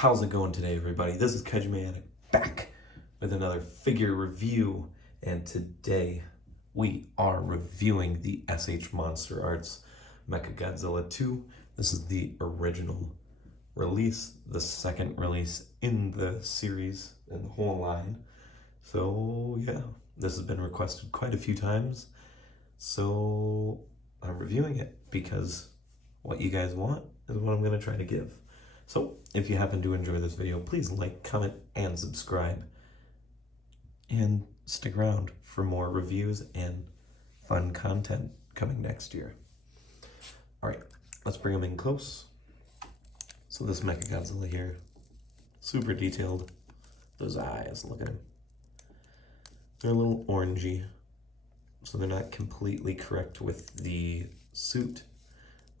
How's it going today, everybody? This is Kejman back with another figure review, and today we are reviewing the MonsterArts MechaGodzilla 2. This is the original release, the second release in the series, in the whole line. So yeah, this has been requested quite a few times, so I'm reviewing it because what you guys want is what I'm going to try to give. So if you happen to enjoy this video, please like, comment, and subscribe. And stick around for more reviews and fun content coming next year. Alright, let's bring them in close. So this MechaGodzilla here, super detailed. Those eyes, look at him. They're a little orangey, so they're not completely correct with the suit.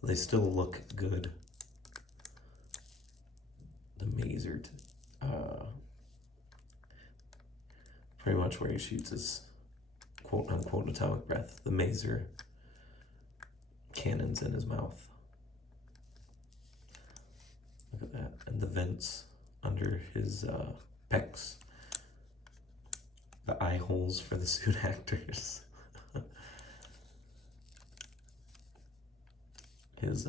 They still look good. The maser, pretty much where he shoots his quote-unquote atomic breath. The maser cannon's in his mouth. Look at that. And the vents under his pecs. The eye holes for the suit actors. His,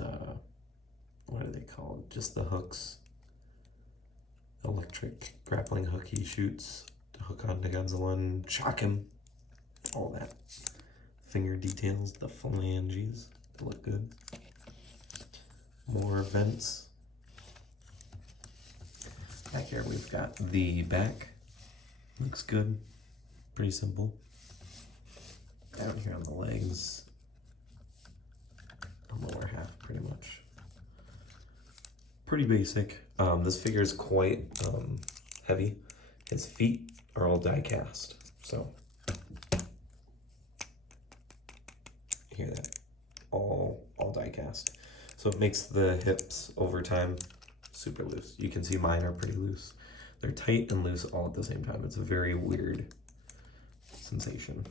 what are they called? Just the hooks. Electric grappling hook he shoots to hook onto Godzilla and shock him. All that. Finger details, the phalanges, they look good. More vents. Back here we've got the back. Looks good. Pretty simple. Down here on the legs. The lower half, pretty much. Pretty basic. This figure is quite heavy. His feet are all die cast, so hear that? All die cast. So it makes the hips over time super loose. You can see mine are pretty loose. They're tight and loose all at the same time. It's a very weird sensation.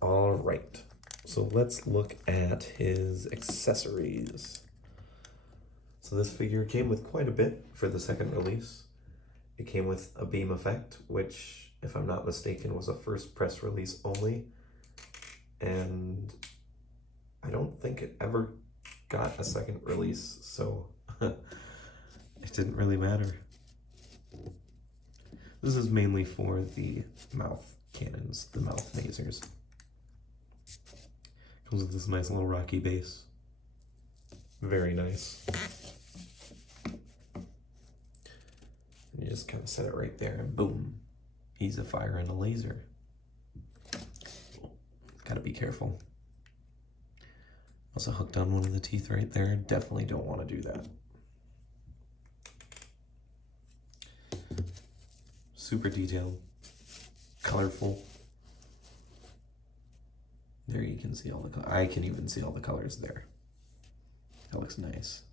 All right, so let's look at his accessories. So this figure came with quite a bit for the second release. It came with a beam effect, which, if I'm not mistaken, was a first press release only. And I don't think it ever got a second release, so it didn't really matter. This is mainly for the mouth cannons, the mouth masers. Comes with this nice little rocky base. Very nice. You just kind of set it right there and boom, he's a fire and a laser. Gotta be careful. Also hooked on one of the teeth right there. Definitely don't want to do that. Super detailed, colorful. There you can see all the colors. I can even see all the colors there. That looks nice.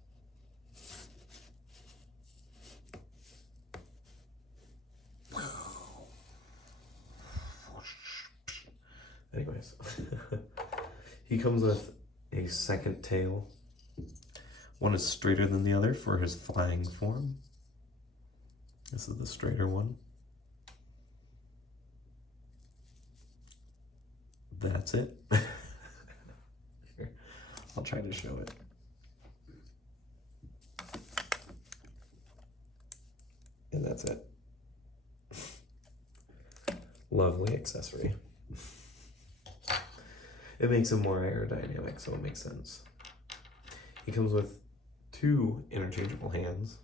Anyways, he comes with a second tail. One is straighter than the other for his flying form. This is the straighter one. That's it. Here, I'll try to show it. And that's it. Lovely accessory. It makes him more aerodynamic, so it makes sense. He comes with 2 interchangeable hands.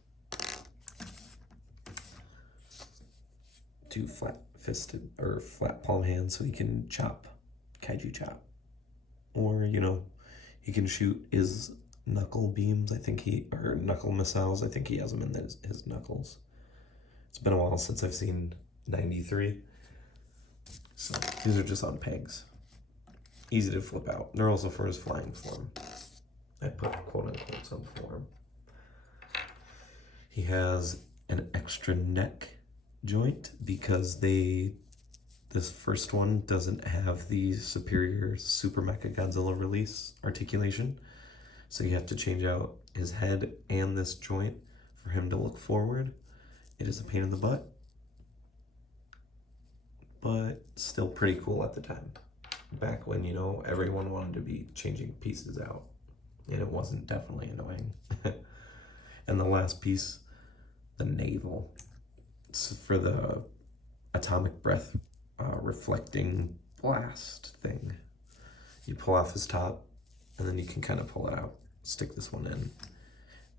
2 flat-fisted, or flat palm hands, so he can chop, kaiju chop. Or, you know, he can shoot his knuckle beams, or knuckle missiles. I think he has them in his knuckles. It's been a while since I've seen 93. So these are just on pegs. Easy to flip out. They're also for his flying form. I put quote-unquote some form. He has an extra neck joint because this first one doesn't have the superior Super MechaGodzilla release articulation. So you have to change out his head and this joint for him to look forward. It is a pain in the butt, but still pretty cool at the time. Back when, you know, everyone wanted to be changing pieces out, and it wasn't definitely annoying. And the last piece, the navel, it's for the atomic breath reflecting blast thing. You pull off his top, and then you can kind of pull it out, stick this one in,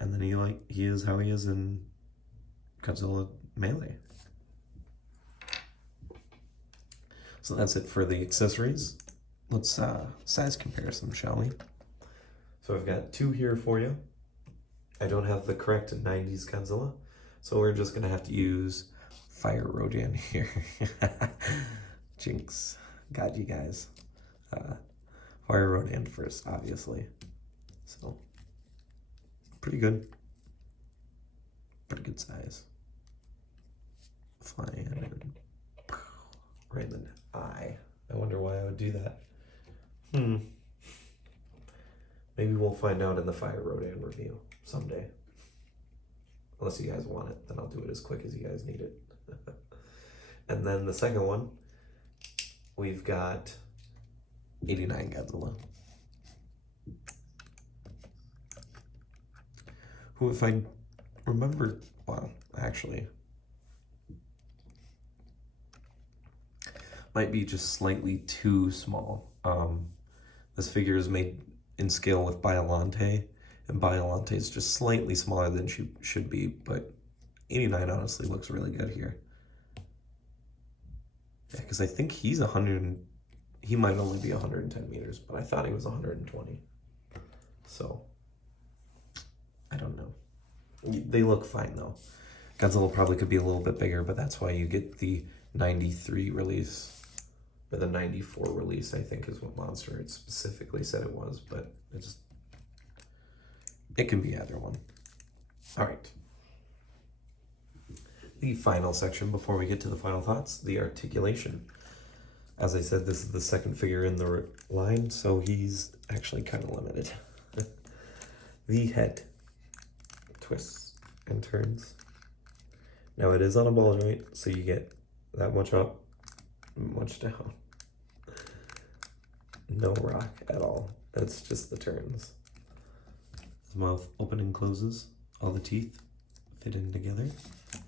and then he is how he is in Godzilla Melee. So that's it for the accessories. Let's size comparison, shall we? So I've got two here for you. I don't have the correct 90s Godzilla, so we're just gonna have to use Fire Rodan here. Jinx. Got you guys. Fire Rodan first, obviously. So, pretty good. Pretty good size. Flying right in the eye. I wonder why I would do that. Maybe we'll find out in the Fire Rodan review someday. Unless you guys want it, then I'll do it as quick as you guys need it. And then the second one, we've got 89 Godzilla. Who, if I remember, well, actually, might be just slightly too small. This figure is made in scale with Biollante, and Biollante is just slightly smaller than she should be, but 89 honestly looks really good here. Yeah, because I think he's 100, he might only be 110 meters, but I thought he was 120. So, I don't know. They look fine though. Godzilla probably could be a little bit bigger, but that's why you get the 93 release, or the 94 release, I think is what MonsterArts specifically said it was, but it can be either one. All right. The final section before we get to the final thoughts, the articulation. As I said, this is the second figure in the line, so he's actually kind of limited. The head twists and turns. Now it is on a ball joint, so you get that much up, much down. No rock at all. That's just the turns. His mouth open and closes. All the teeth fit in together. So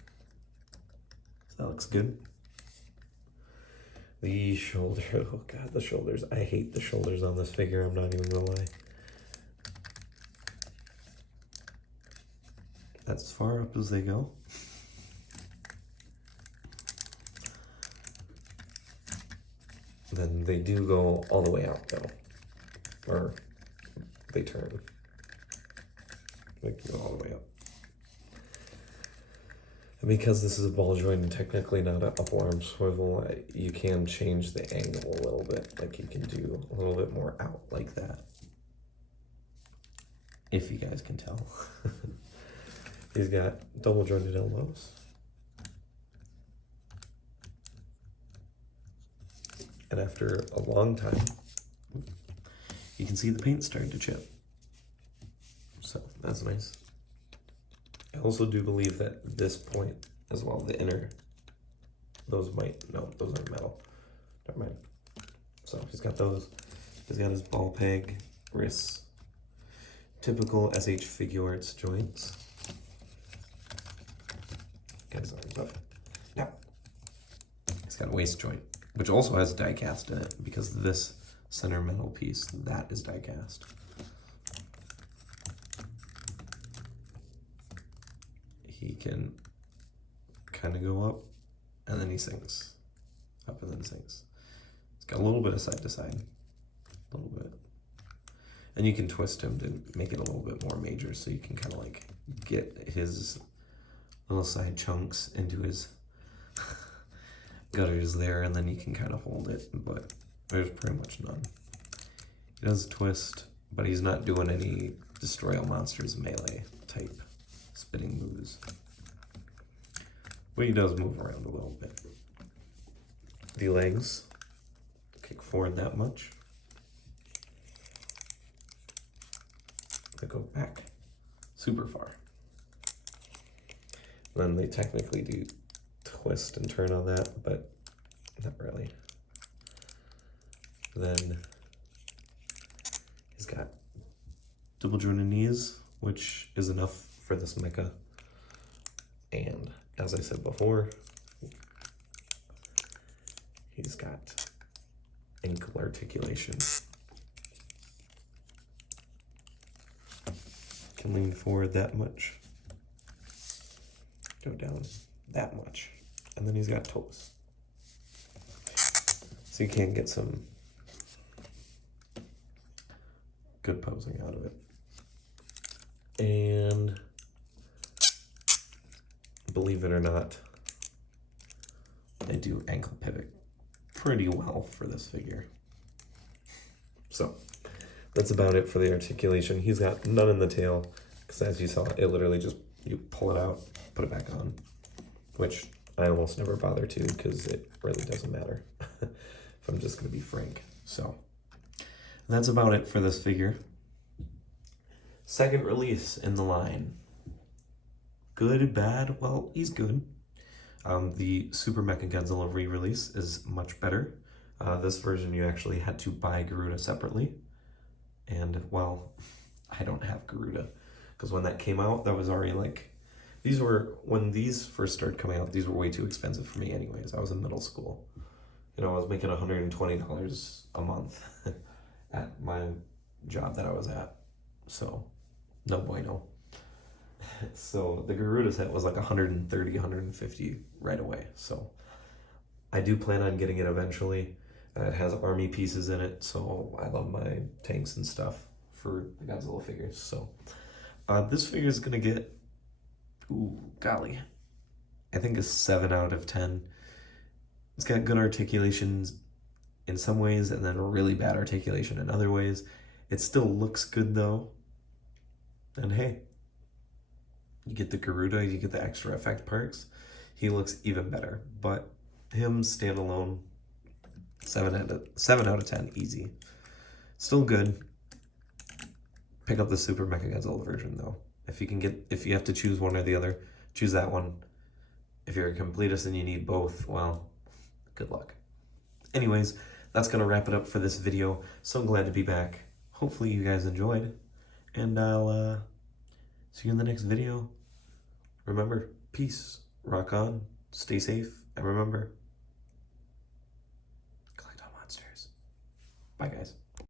that looks good. The shoulder, oh god, the shoulders. I hate the shoulders on this figure, I'm not even gonna lie. That's as far up as they go. Then they do go all the way out though. Or they turn. They can go all the way up. And because this is a ball joint and technically not an up arm swivel, you can change the angle a little bit. Like you can do a little bit more out like that. If you guys can tell. He's got double jointed elbows. And after a long time, you can see the paint starting to chip. So that's nice. I also do believe that this point as well, the inner, those are metal. Never mind. So he's got those. He's got his ball peg, wrists, typical SH Figure Arts joints. Get his arms up. Now, he's got a waist joint, which also has die cast in it because this center metal piece, that is die cast. He can kind of go up and then he sinks. Up and then sinks. It's got a little bit of side to side. A little bit. And you can twist him to make it a little bit more major so you can kind of like get his little side chunks into his gutters there, and then you can kind of hold it, but there's pretty much none. He does twist, but he's not doing any Destroy All Monsters melee type spinning moves. But he does move around a little bit. The legs kick forward that much. They go back super far. Then they technically do twist and turn on that, but not really. Then he's got double jointed knees, which is enough for this mecha. And as I said before, he's got ankle articulation. Can lean forward that much, go down that much, and then he's got toes. So you can get some good posing out of it. And believe it or not, I do ankle pivot pretty well for this figure. So that's about it for the articulation. He's got none in the tail, because as you saw, it literally just, you pull it out, put it back on, which I almost never bother to, because it really doesn't matter, if I'm just going to be frank. So that's about it for this figure. Second release in the line. Good, bad? Well, he's good. The Super MechaGodzilla re-release is much better. This version you actually had to buy Garuda separately. And, well, I don't have Garuda. Because when that came out, that was already like... when these first started coming out, these were way too expensive for me anyways. I was in middle school. You know, I was making $120 a month at my job that I was at. So, no bueno. So the Garuda set was like $130, $150 right away. So I do plan on getting it eventually. It has army pieces in it, so I love my tanks and stuff for the Godzilla figures. So this figure is gonna get, ooh, golly, I think a 7 out of 10. It's got good articulations in some ways, and then really bad articulation in other ways. It still looks good though. And hey, you get the Garuda, you get the extra effect parts. He looks even better. But him standalone, 7 out of 10, easy. Still good. Pick up the Super MechaGodzilla version though. If you have to choose one or the other, choose that one. If you're a completist and you need both, well, good luck. Anyways, that's gonna wrap it up for this video. So glad to be back. Hopefully you guys enjoyed, and I'll see you in the next video. Remember, peace, rock on, stay safe, and remember, collect all monsters. Bye, guys.